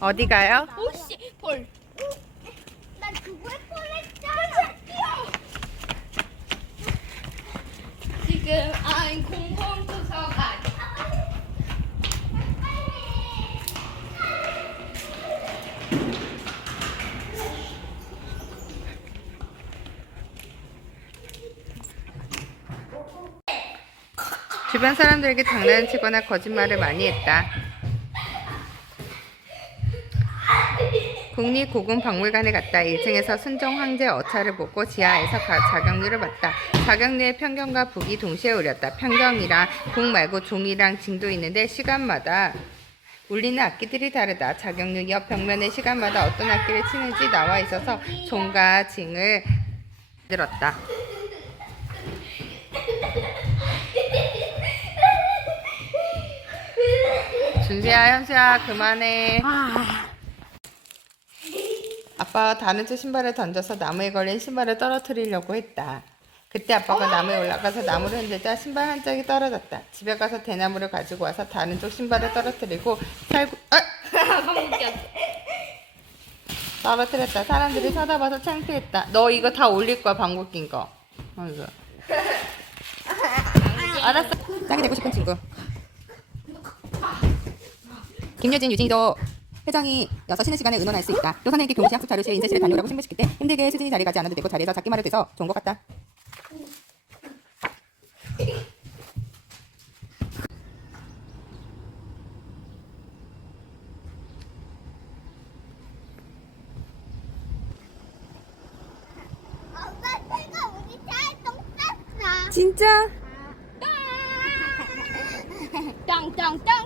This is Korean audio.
어디 가요? 오씨 볼. 나 죽을 뻔했잖아. 지금 안 공공 도서관. 주변 사람들에게 장난치거나 거짓말을 많이 했다. 국립고궁박물관에 갔다 1층에서 순종 황제 어차를 보고 지하에서 가- 자경류를 봤다. 자경류의 편경과 북이 동시에 울렸다. 편경이랑 북 말고 종이랑 징도 있는데 시간마다 울리는 악기들이 다르다. 자경류 옆 벽면에 시간마다 어떤 악기를 치는지 나와 있어서 종과 징을 들었다. 준수야, 현수야, 그만해. 아빠가 다른 쪽 신발을 던져서 나무에 걸린 신발을 떨어뜨리려고 했다. 그때 아빠가 나무에 올라가서 나무를 흔들자 신발 한 짝이 떨어졌다. 집에 가서 대나무를 가지고 와서 다른 쪽 신발을 떨어뜨리고 살구 아! 꼈어. 떨어뜨렸다. 사람들이 쳐다봐서 창피했다. 너 이거 다 올릴 거야 방구 낀 거. 아이고. 알았어. 짝이 되고 싶은 친구. 김효진, 유진이도 회장이 여서 쉬는 시간에 의논할 수 있다. 또 선생님께 교무실 학습 자료실에 인쇄실에 다녀오라고 신고시킬 때 힘들게 수진이 자리 가지 않아도 되고 자리에서 작게 말해도 돼서 좋은 것 같다. 엄마 내가 우리 차에 똥 쌌어. 진짜? 땅땅땅